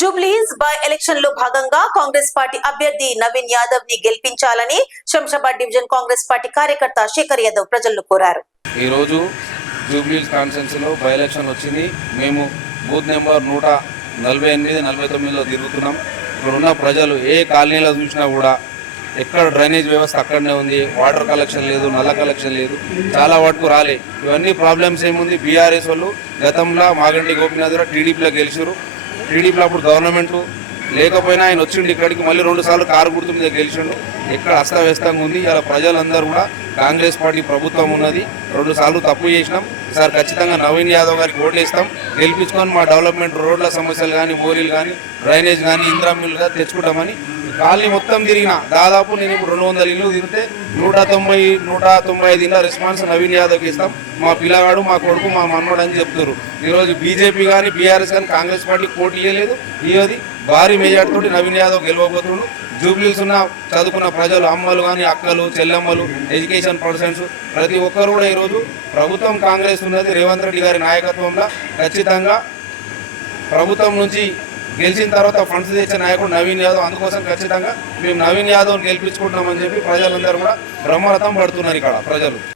Jubilees by election లో భాగంగా Congress party అభ్యర్థి నవీన్ యాదవ్ ని గెలిపించాలని శంషాబాద్ డివిజన్ కాంగ్రెస్ పార్టీ కార్యకర్త శేఖర్ యాదవ్ ప్రజలను కోరారు. ఈ రోజు జూబ్లీస్ కాన్స్టిట్యున్సీ లో బై ఎలక్షన్ వచ్చింది. మేము బూత్ నెంబర్ 148, 49లో తిరుగుతున్నాం. ఇక్కడ ఉన్న ప్రజలు ఏ కాలనీలో చూసినా కూడా ఎక్కడ డ్రైనేజ్ వ్యవస్థ అక్కడనే ఉంది, వాటర్ కలెక్షన్ లేదు, నల్ల కలెక్షన్ లేదు, చాలా వాటికి రాలే. ఇవన్నీ ప్రాబ్లమ్స్ ఏముంది, బీఆర్ఎస్ వాళ్ళు గతంలో మాగంటి గోపీనాథ్ టీడీపీలో గెలిచారు. టీడీపీలో అప్పుడు గవర్నమెంట్ లేకపోయినా ఆయన వచ్చిండు ఇక్కడికి, మళ్ళీ 2 సార్లు కారు గుర్తు మీద గెలిచిండు. ఎక్కడ అస్తవ్యస్తంగా ఉంది. ఇలా ప్రజలందరూ కూడా కాంగ్రెస్ పార్టీ ప్రభుత్వం ఉన్నది, 2 సార్లు తప్పు చేసినాం, ఈసారి ఖచ్చితంగా నవీన్ యాదవ్ గారికి ఓట్లేస్తాం, గెలిపించుకొని మా డెవలప్మెంట్ రోడ్ల సమస్యలు కానీ, మోరీలు కానీ, డ్రైనేజ్ కానీ, ఇందిరా మిల్లు కానీ తెచ్చుకుంటామని కాలనీ మొత్తం తిరిగిన. దాదాపు నేను ఇప్పుడు 200 ఇళ్ళు తిరిగితే 195 ఇళ్ళ రెస్పాన్స్ నవీన్ యాదవ్కి ఇస్తాం, మా పిల్లగాడు, మా కొడుకు, మా మనోడు అని చెప్తారు. ఈరోజు బీజేపీ కానీ, బీఆర్ఎస్ కానీ, కాంగ్రెస్ పార్టీ పోటీ ఇవ్వలేదు. ఈరోజు భారీ మెజార్టీతోటి నవీన్ యాదవ్ గెలవబోతున్నాడు. జూబ్లీస్ ఉన్న చదువుకున్న ప్రజలు, అమ్మలు కానీ, అక్కలు, చెల్లెమ్మలు, ఎడ్యుకేషన్ పర్సన్స్ ప్రతి ఒక్కరు కూడా ఈరోజు ప్రభుత్వం కాంగ్రెస్ ఉన్నది, రేవంత్ రెడ్డి గారి నాయకత్వంలో ఖచ్చితంగా ప్రభుత్వం నుంచి గెలిచిన తర్వాత ఫండ్స్ తెచ్చే నాయకుడు నవీన్ యాదవ్. అందుకోసం ఖచ్చితంగా మేము నవీన్ యాదవ్ని గెలిపించుకుంటామని చెప్పి ప్రజలందరూ కూడా బ్రహ్మరథం పడుతున్నారు ఇక్కడ ప్రజలు.